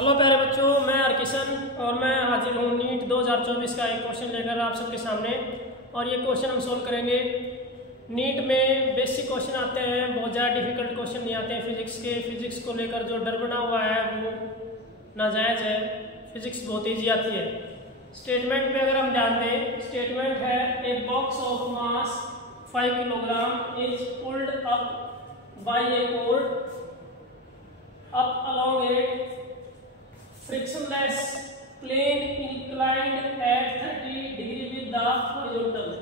Hello प्यारे बच्चों, मैं हरकिशन और मैं हाजिर हूँ नीट 2024 का एक क्वेश्चन लेकर आप सबके सामने। और ये क्वेश्चन हम सोल्व करेंगे। नीट में बेसिक क्वेश्चन आते हैं, बहुत ज़्यादा डिफिकल्ट क्वेश्चन नहीं आते हैं फिजिक्स के। फिजिक्स को लेकर जो डर बना हुआ है वो नाजायज़ है। फिजिक्स बहुत ईजी आती है। स्टेटमेंट पे अगर हम ध्यान दें, स्टेटमेंट है a box of mass 5 kilogram is pulled up by a cord up along a frictionless plane inclined at 30 degree with the horizontal.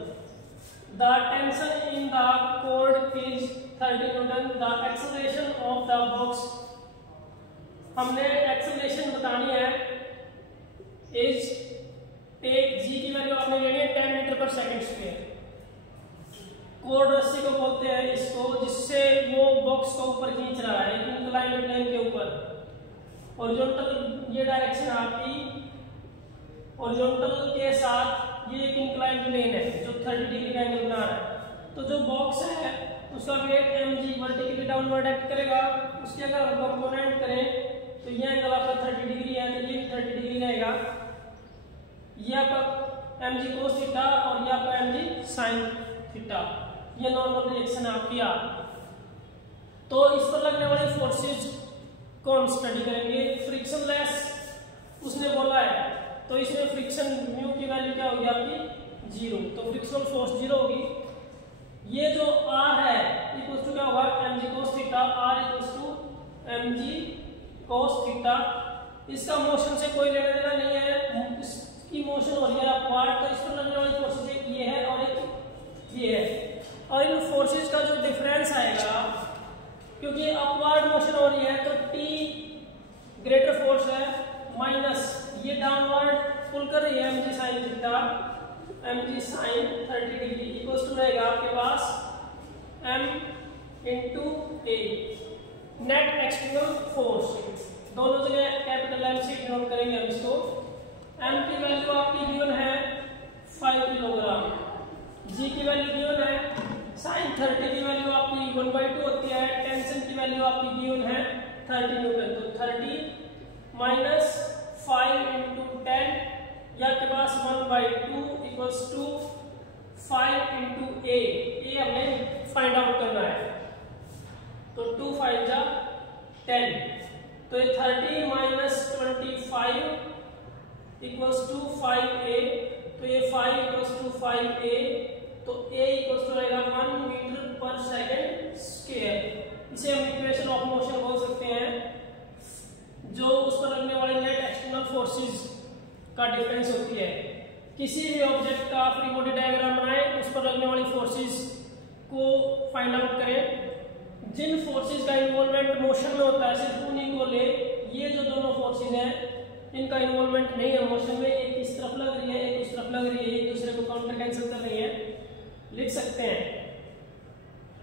The tension in the cord is 30 Newton. The acceleration of the box, हमने acceleration बतानी है, is take g की value आपने लेनी है 10 metre पर second square. Code रस्सी को बोलते हैं इसको, जिससे वो बॉक्स को ऊपर खींच रहा है इंक्लाइंड प्लेन के ऊपर। हॉरिजॉन्टल ये डायरेक्शन आपकी हॉरिजॉन्टल के साथ ये एक इंक्लाइंड प्लेन है जो 30 डिग्री का एंगल बना रहा है। तो जो बॉक्स है उसका weight mg vertically downward act करेगा। उसके अगर हम कंपोनेंट करें तो ये एंगल आपका 30 डिग्री है, तो ये 30 डिग्री रहेगा। ये आपका mg cos थीटा और ये आपका mg sin थीटा। ये नॉर्मल रिएक्शन है आपकी आ। तो इस पर लगने वाली फोर्सेज को हम स्टडी करेंगे। फ्रिक्शनलेस उसने बोला है, तो इसमें फ्रिक्शन म्यू की वैल्यू क्या होगी आपकी 0, तो फ्रिक्शनल फोर्स 0 होगी। ये जो r है इक्वल टू क्या होगा mg cos theta, r equal to mg cos theta. इसका मोशन से कोई लेना देना नहीं है, इसकी मोशन हो रही है अपवर्ड, तो इस पर लगने वाली फोर्सेज एक ये है और एक ये है। और इन फोर्सेज का जो डिफरेंस आएगा, क्योंकि अपवर्ड मोशन हो रही है तो T ग्रेटर फोर्स है, माइनस ये डाउनवर्ड पुल कर रही है mg sin theta, mg sin 30 degree equal to रहेगा आपके पास m into a net external force. दोनों जगह कैपिटल M से डिनोट करेंगे हम इसको। m की वैल्यू आपकी गिवन है 5 किलोग्राम, g की वैल्यू गिवन है, sin 30 की वैल्यू आपकी 1/2 होती है, टेंशन की वैल्यू आपकी गिवन है 30 न्यूटन। तो 30 माइनस 5 इंटू 10 या के पास 1/2 इक्वल्स टू 5 इंटू a हमें फाइंड आउट करना है। तो 2 5 जा 10, तो ये 30 माइनस 25 इक्वल्स टू 5a, तो ये 5 इक्वल्स टू 5a, तो a इक्वल्स टू रहेगा 1 मीटर पर सेकंड स्क्वायर। इसे हम इक्वेशन ऑफ मोशन बोल सकते हैं, जो उस पर लगने वाले नेट एक्सटर्नल फोर्सेस का डिफरेंस होती है। किसी भी ऑब्जेक्ट का फ्री बॉडी डायग्राम बनाएं, उस पर लगने वाली फोर्सेस को फाइंड आउट करें। जिन फोर्सेस का इन्वॉल्वमेंट मोशन में होता है सिर्फ उन्हीं को ले। ये जो दोनों फोर्सेस हैं इनका इन्वॉल्वमेंट नहीं है मोशन में, एक इस तरफ लग रही है एक उस तरफ लग रही है, एक दूसरे को काउंटर कैंसिल कर रही है, लिख सकते हैं।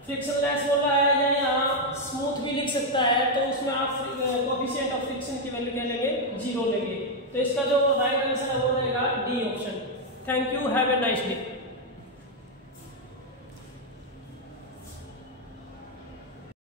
फ्रिक्शनलेस बोला है या यहाँ स्मूथ भी लिख सकता है, तो उसमें आप कोएफिशिएंट ऑफ फ्रिक्शन की वैल्यू क्या लेंगे 0 लेंगे। तो इसका जो राइट आंसर है वो रहेगा D option. Thank you, have a nice day.